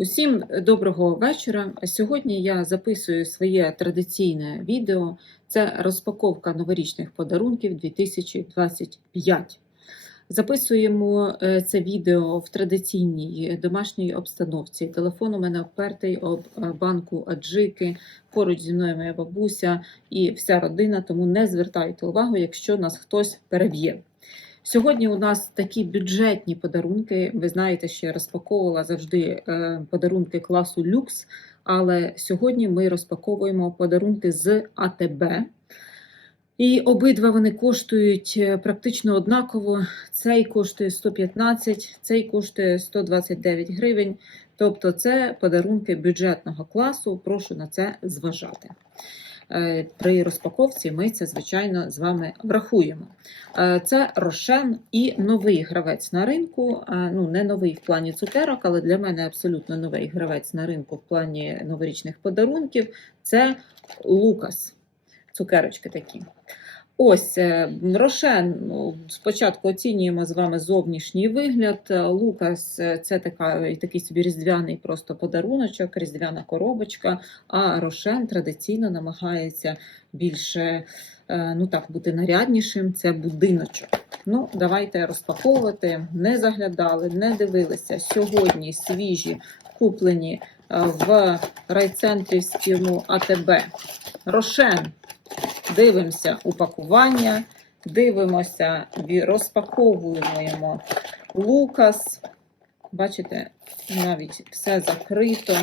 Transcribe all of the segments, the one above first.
Усім доброго вечора. Сьогодні я записую своє традиційне відео. Це розпаковка новорічних подарунків 2025. Записуємо е, це відео в традиційній домашній обстановці. Телефон у мене впертий об е, банку аджики. Поруч зі мною моя бабуся і вся родина, тому не звертайте увагу, якщо нас хтось переб'є. Сьогодні у нас такі бюджетні подарунки. Ви знаєте, що я розпаковувала завжди е, подарунки класу люкс. Але сьогодні ми розпаковуємо подарунки з АТБ. І обидва вони коштують е, практично однаково. Цей коштує 115, цей коштує 129 гривень. Тобто, це подарунки бюджетного класу. Прошу на це зважати. Е, При розпаковці ми це, звичайно, з вами врахуємо. Е, Це Рошен і новий гравець на ринку. Е, Ну, не новий в плані цукерок, але для мене абсолютно новий гравець на ринку в плані новорічних подарунків. Це Лукас. Цукерочки такі. Ось е, Рошен. Ну, спочатку оцінюємо з вами зовнішній вигляд. Е, Лукас е, це така, такий собі різдвяний просто подаруночок, різдвяна коробочка. А Рошен традиційно намагається більше ну так, бути наряднішим. Це будиночок. Ну, давайте розпаковувати. Не заглядали, не дивилися. Сьогодні свіжі куплені в райцентрівському АТБ. Рошен. Дивимося упакування, дивимося, розпаковуємо Лукас. Бачите, навіть все закрито.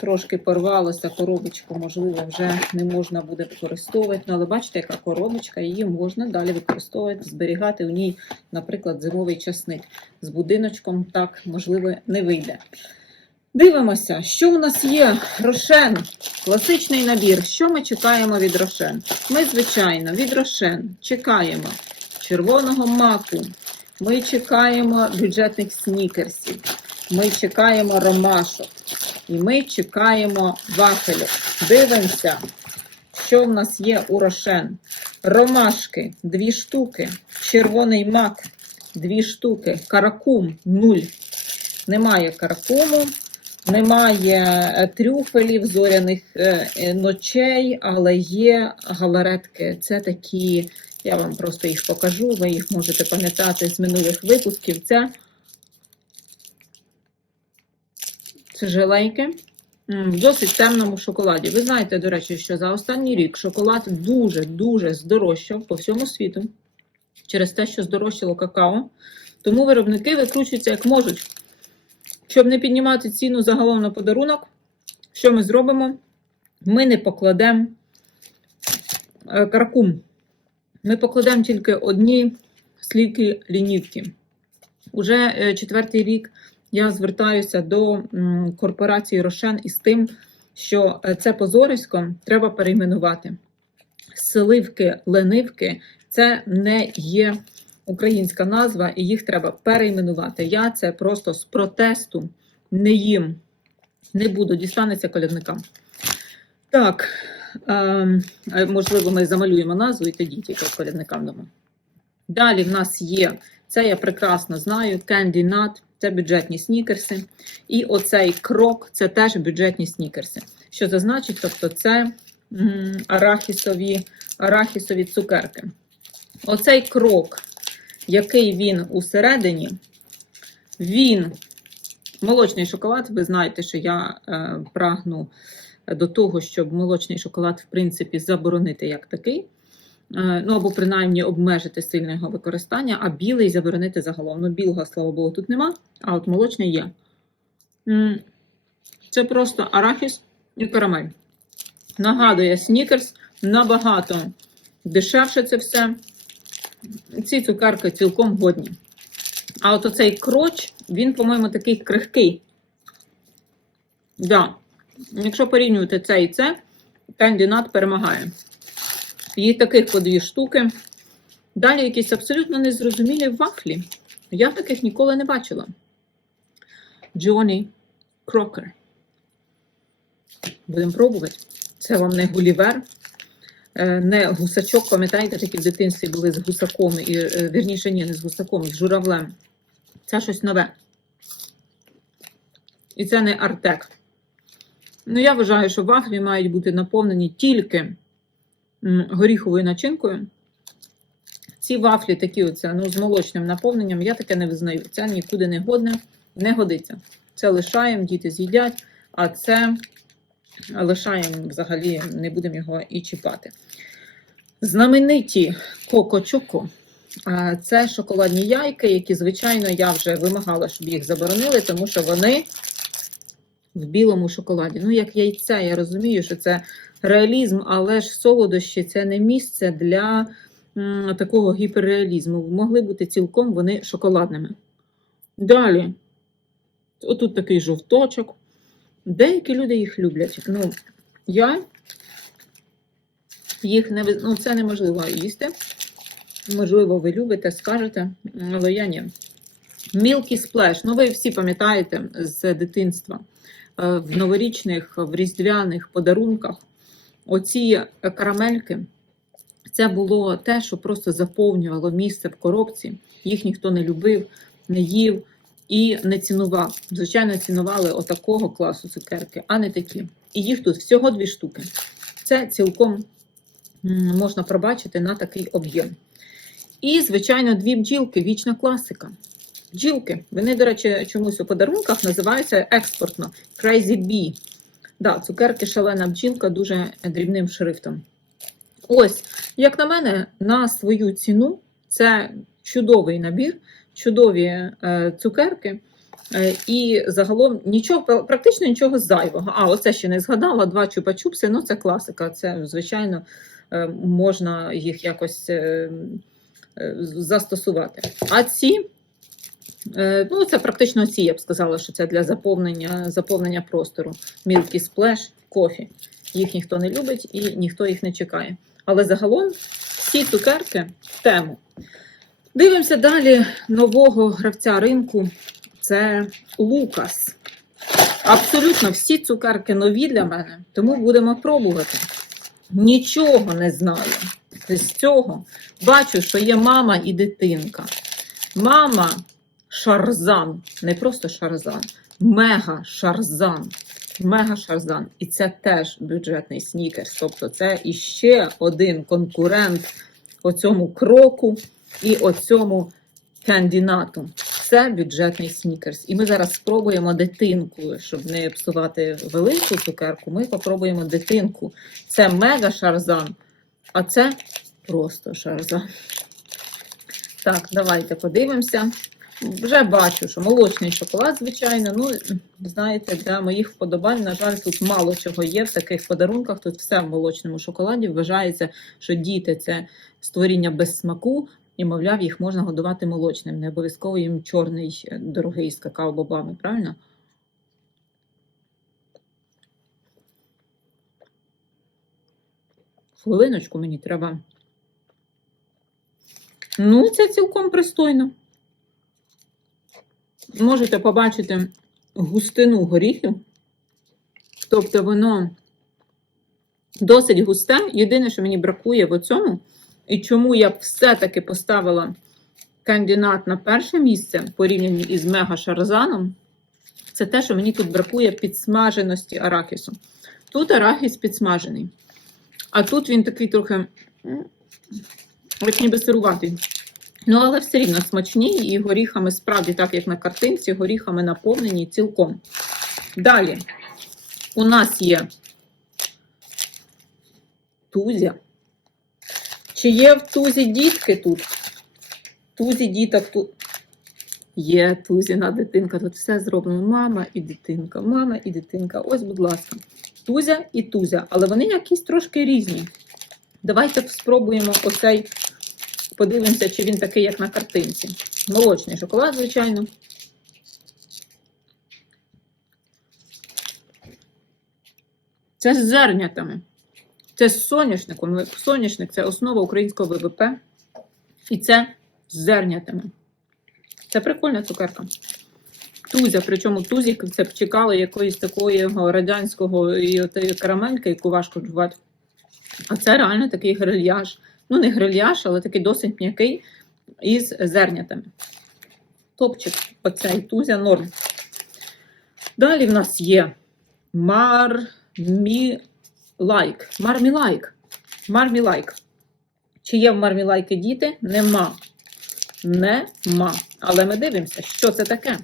Трошки порвалося коробочку, можливо, вже не можна буде використовувати. Ну, але бачите, яка коробочка, її можна далі використовувати, зберігати у ній, наприклад, зимовий часник. З будиночком так, можливо, не вийде. Дивимося, що у нас є. Рошен, класичний набір. Що ми чекаємо від Рошен? Ми, звичайно, від Рошен чекаємо червоного маку. Ми чекаємо бюджетних снікерсів. Ми чекаємо ромашок. І ми чекаємо вафелів. Дивимося, що в нас є у Рошен. Ромашки дві штуки. Червоний мак дві штуки. Каракум нуль. Немає каракуму. Немає е, трюфелів, зоряних е, е, ночей, але є галаретки. Це такі, я вам просто їх покажу, ви їх можете пам'ятати з минулих випусків. Це, жилейки в досить темному шоколаді. Ви знаєте, до речі, що за останній рік шоколад дуже-дуже здорожчав по всьому світу через те, що здорожчало какао. Тому виробники викручуються як можуть. Щоб не піднімати ціну загалом на подарунок, що ми зробимо? Ми не покладемо е, каркум. Ми покладемо тільки одні слівки лінівки. Уже е, четвертий рік я звертаюся до корпорації Рошен із тим, що е, це позорисько треба перейменувати. Сливки, ленивки це не є українська назва, і їх треба перейменувати. Я це просто з протесту не їм. Не буду, дістанеться колядникам. Так, ем, е, можливо, ми замалюємо назву і тоді тільки колядникам дамо. Далі в нас є, це я прекрасно знаю, Candy Nut, це бюджетні снікерси. І оцей крок це теж бюджетні снікерси. Що це значить? Тобто це арахісові, арахісові цукерки. Оцей крок який він усередині, він молочний шоколад. Ви знаєте, що я е, прагну до того, щоб молочний шоколад, в принципі, заборонити як такий. Е, ну або принаймні обмежити сильне його використання, а білий заборонити загалом. Ну, білого, слава Богу, тут нема, а от молочний є. Це просто арахіс і карамель. Нагадує снікерс набагато дешевше це все ці цукерки цілком годні. А от оцей кроч, він, по-моєму, такий крихкий. Да. Якщо порівнювати це і це, Nut перемагає. Їх таких по дві штуки. Далі якісь абсолютно незрозумілі вафлі. Я таких ніколи не бачила. Джоні Крокер. Будемо пробувати. Це вам не Гулівер, не гусачок, пам'ятаєте, такі в дитинстві були з гусаком, і, е, вірніше, ні, не з гусаком, з журавлем. Це щось нове. І це не артек. Ну, я вважаю, що вафлі мають бути наповнені тільки горіховою начинкою. Ці вафлі такі оце, ну, з молочним наповненням, я таке не визнаю. Це нікуди не годне, не годиться. Це лишаємо, діти з'їдять, а це лишаємо взагалі, не будемо його і чіпати. Знамениті Коко-Чоко. Це шоколадні яйки, які, звичайно, я вже вимагала, щоб їх заборонили, тому що вони в білому шоколаді. Ну, як яйця, я розумію, що це реалізм, але ж солодощі це не місце для такого гіперреалізму. Могли бути цілком вони шоколадними. Далі, отут такий жовточок. Деякі люди їх люблять. Ну, я їх не ну, це неможливо їсти. Можливо, ви любите, скажете, але я ні. Milky Splash. Ну, ви всі пам'ятаєте з дитинства. Е, В новорічних, в різдвяних подарунках оці карамельки це було те, що просто заповнювало місце в коробці. Їх ніхто не любив, не їв і не цінував. Звичайно, цінували отакого класу цукерки, а не такі. І їх тут всього дві штуки. Це цілком можна пробачити на такий об'єм. І, звичайно, дві бджілки вічна класика. Бджілки. Вони, до речі, чомусь у подарунках називаються експортно Crazy Bee. Да, цукерки шалена бджілка дуже дрібним шрифтом. Ось, як на мене, на свою ціну це чудовий набір, чудові е, цукерки. Е, і загалом нічого, практично нічого зайвого. А, оце ще не згадала: два чупа-чупси, ну це класика. Це, звичайно, е, можна їх якось застосувати. А ці, ну, це практично ці, я б сказала, що це для заповнення, заповнення простору. Milky Splash, кофі. Їх ніхто не любить і ніхто їх не чекає. Але загалом всі цукерки в тему. Дивимося далі нового гравця ринку. Це Лукас. Абсолютно всі цукерки нові для мене, тому будемо пробувати. Нічого не знаю з цього. Бачу, що є мама і дитинка. Мама Шарзан, не просто Шарзан, мега Шарзан. Мега Шарзан. І це теж бюджетний снікерс. Тобто це іще один конкурент оцьому кроку і оцьому кандидату. Це бюджетний снікерс. І ми зараз спробуємо дитинку, щоб не псувати велику цукерку. Ми попробуємо дитинку. Це мега шарзан, а це просто шарзан. Так, давайте подивимося. Вже бачу, що молочний шоколад, звичайно. Ну, знаєте, для моїх вподобань, на жаль, тут мало чого є в таких подарунках. Тут все в молочному шоколаді. Вважається, що діти це створіння без смаку, і, мовляв, їх можна годувати молочним. Не обов'язково їм чорний, е, дорогий з какао-бобами, правильно? Хвилиночку мені треба. Ну, це цілком пристойно. Можете побачити густину горіхів. Тобто воно досить густе. Єдине, що мені бракує в цьому, і чому я б все-таки поставила кандидат на перше місце порівняно із мега шарзаном, це те, що мені тут бракує підсмаженості арахісу. Тут арахіс підсмажений. А тут він такий трохи, як ніби сируватий. Ну, але все рівно смачні і горіхами, справді, так як на картинці, горіхами наповнені цілком. Далі у нас є тузя. Чи є в тузі дітки тут? Тузі діток тут. Є тузіна дитинка. Тут все зроблено. Мама і дитинка, мама і дитинка. Ось, будь ласка. Тузя і тузя, але вони якісь трошки різні. Давайте спробуємо оцей, подивимося, чи він такий, як на картинці. Молочний шоколад, звичайно. Це з зернятами. Це з соняшником. Соняшник це основа українського ВВП. І це з зернятами. Це прикольна цукерка. Тузя, причому тузі це б чекали якоїсь такої радянського і карамельки, яку важко жувати. А це реально такий грильяж. Ну, не грильяж, але такий досить м'який із зернятами. Топчик, оцей тузя норм. Далі в нас є мармілайк. Мармілайк. Мармілайк. Чи є в мармілайки діти? Нема. Нема. Але ми дивимося, що це таке.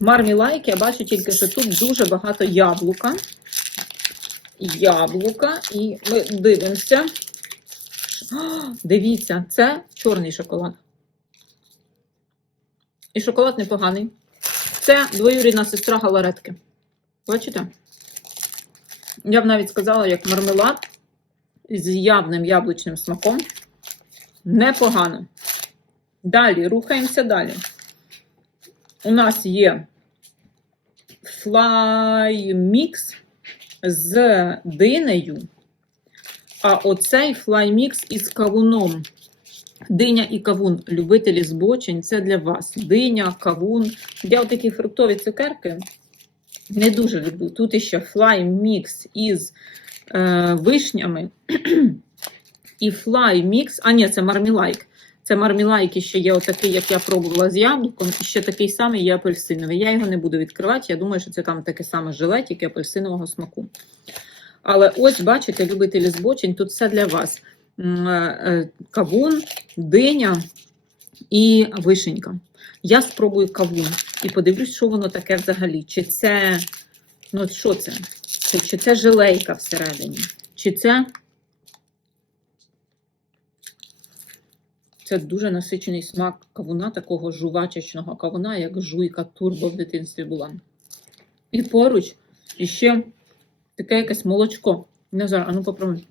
Мармілайк, я бачу тільки, що тут дуже багато яблука. Яблука. І ми дивимося. О, дивіться, це чорний шоколад. І шоколад непоганий. Це двоюрідна сестра галаретки. Бачите? Я б навіть сказала, як мармелад з явним яблучним смаком. Непогано. Далі, рухаємося далі. У нас є Mix з динею. А оцей Mix із кавуном. Диня і кавун. Любителі збочень, це для вас. Диня, кавун. Я такі фруктові цукерки не дуже люблю. Тут іще Fly Mix із е, вишнями. І Fly Mix, а ні, це мармілайк. Це мармілайк ще є отакий, як я пробувала з яблуком, і ще такий самий є апельсиновий. Я його не буду відкривати. Я думаю, що це там таке саме желе, тільки апельсинового смаку. Але ось, бачите, любителі збочень, тут все для вас: е, кавун, диня і вишенька. Я спробую кавун і подивлюсь, що воно таке взагалі. Чи це, ну що це? Чи, чи це желейка всередині? Чи це. Це дуже насичений смак кавуна, такого жувачечного кавуна, як жуйка турбо в дитинстві була. І поруч іще таке якесь молочко. Не знаю, а ну попробуй.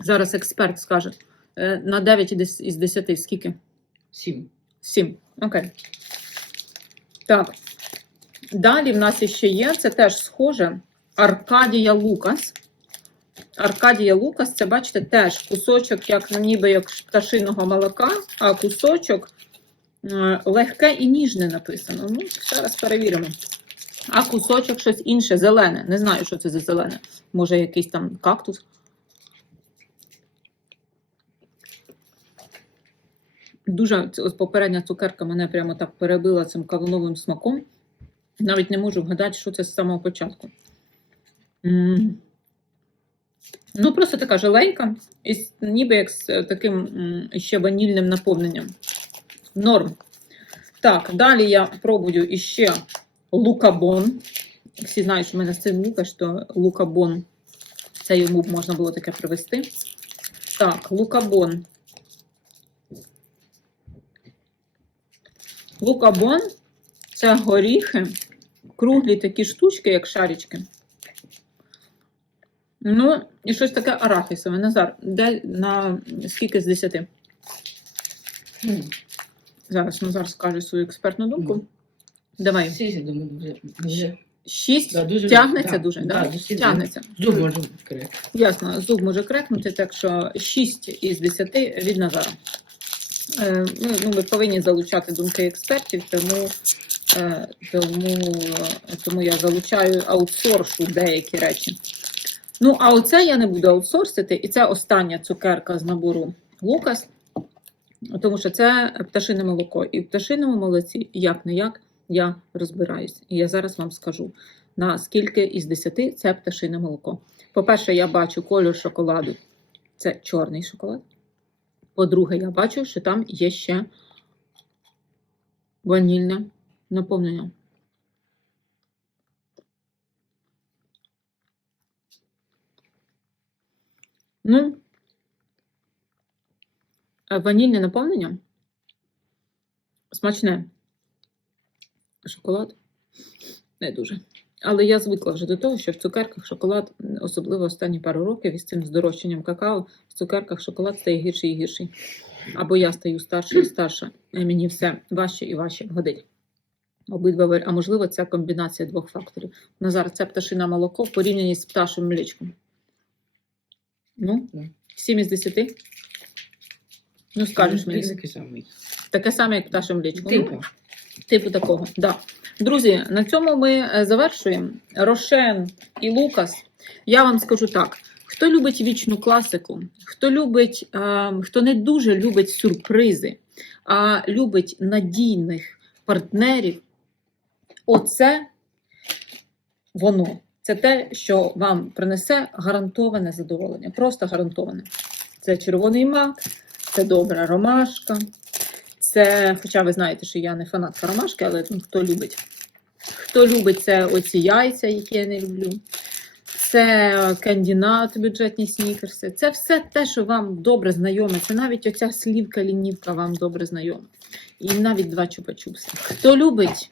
Зараз експерт скаже. Е, На 9 із- із 10 скільки? Сім. 7. Окей. Так. Далі в нас ще є, це теж схоже. Аркадія Лукас. Аркадія Лукас, це, бачите, теж кусочок, як ну, ніби як пташиного молока, а кусочок е, легке і ніжне написано. Ну, зараз перевіримо. А кусочок щось інше, зелене. Не знаю, що це за зелене. Може, якийсь там кактус. Дуже от попередня цукерка мене прямо так перебила цим кавуновим смаком. Навіть не можу вгадати, що це з самого початку. М. Ну, просто така желейка, із, ніби як з е, таким м, ще ванільним наповненням. Норм. Так, далі я пробую іще лукабон. Всі знають, що в мене син Лука, що лукабон. Це йому можна було таке привезти. Так, лукабон. Лукабон це горіхи, круглі такі штучки, як шарічки. Ну, і щось таке арахісове. Назар, де на скільки з 10? Зараз Назар скаже свою експертну думку. Давай. Сі, я думаю, дуже. дуже. 6 Да, дуже тягнеться да, дуже, да, да? дуже Тягнеться. Зуб можу відкрити. Ясно, зуб може крекнути, так що 6 із 10 від Назара. Е, ну, ну, ми повинні залучати думки експертів, тому, е, тому, е, тому я залучаю аутсоршу деякі речі. Ну, а оце я не буду аутсорсити, і це остання цукерка з набору Лукас, тому що це пташине молоко. І в пташиному молоці, як не як, я розбираюсь. І я зараз вам скажу, на скільки із 10 це пташине молоко. По-перше, я бачу кольор шоколаду. Це чорний шоколад. По-друге, я бачу, що там є ще ванільне наповнення. Ну, ванільне наповнення смачне. Шоколад не дуже. Але я звикла вже до того, що в цукерках шоколад, особливо останні пару років із цим здорожчанням какао, в цукерках шоколад стає гірший і гірший. Або я стаю старша і старша, і мені все важче і важче годить. Обидва А можливо, це комбінація двох факторів. Назар, це пташине молоко в порівнянні з пташим млічком. Ну, Да. 7 із 10. Ну, скажеш мені. Таке саме, як пташим млічко. Ну, Типу. Типу такого, да. Друзі, на цьому ми е, завершуємо. Рошен і Лукас. Я вам скажу так: хто любить вічну класику, хто любить, е, хто не дуже любить сюрпризи, а любить надійних партнерів, Оце воно. Це те, що вам принесе гарантоване задоволення. Просто гарантоване. Це червоний мак, це добра ромашка. Це, хоча ви знаєте, що я не фанатка ромашки, але ну, хто любить. Хто любить це оці яйця, які я не люблю. Це кандінат, бюджетні снікерси. Це все те, що вам добре знайоме. Це навіть оця слівка лінівка вам добре знайома. І навіть два чупа-чупси. Хто любить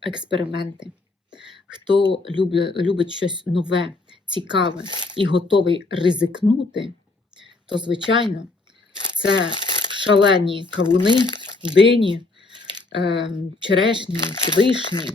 експерименти, хто любить, любить щось нове, цікаве і готовий ризикнути, то, звичайно, це шалені кавуни, дині, е, черешні чи вишні.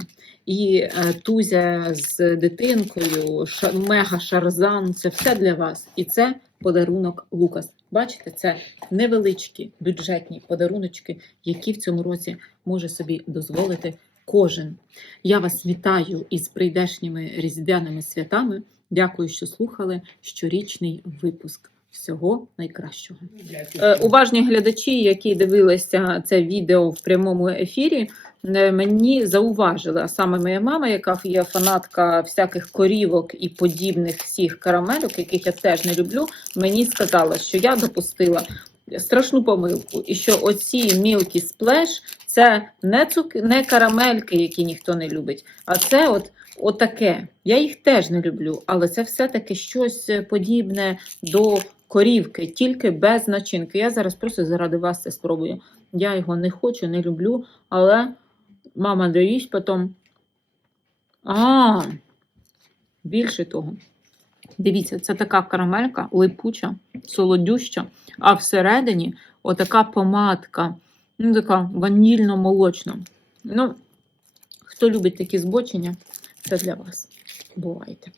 І е, Тузя з дитинкою, мега шарзан це все для вас. І це подарунок Лукас. Бачите, це невеличкі бюджетні подаруночки, які в цьому році може собі дозволити кожен. Я вас вітаю із прийдешніми різдвяними святами. Дякую, що слухали щорічний випуск. Всього найкращого. Е, уважні глядачі, які дивилися це відео в прямому ефірі, е, мені зауважили, а саме моя мама, яка є фанатка всяких корівок і подібних всіх карамелюк, яких я теж не люблю, мені сказала, що я допустила страшну помилку, і що оці мілкі сплеш це не цук... не карамельки, які ніхто не любить, а це от. Отаке. Я їх теж не люблю, але це все-таки щось подібне до корівки, тільки без начинки. Я зараз просто заради вас це спробую. Я його не хочу, не люблю, але мама доїсть потім. А, більше того. Дивіться, це така карамелька, липуча, солодюща, а всередині отака помадка, ну, така ванільно-молочна. Ну, хто любить такі збочення, це для вас. Бувайте.